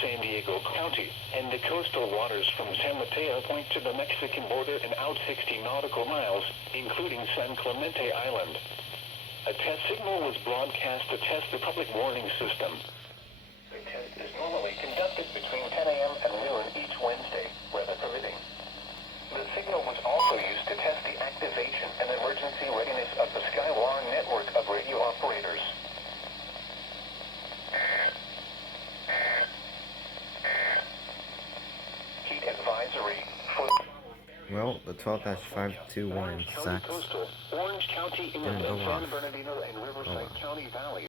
San Diego County, and the coastal waters from San Mateo point to the Mexican border and out 60 nautical miles, including San Clemente Island. A test signal was broadcast to test the public warning system. The test is normally conducted between 10 a.m. and noon each Wednesday, weather permitting. The signal was also used to test the activation and emergency readiness of the Skywire network of radio operators. Heat advisory for Well, the 12-521 County Sachs Coastal, Orange County in the didn't go San off. Bernardino and Riverside Oh. County Valley.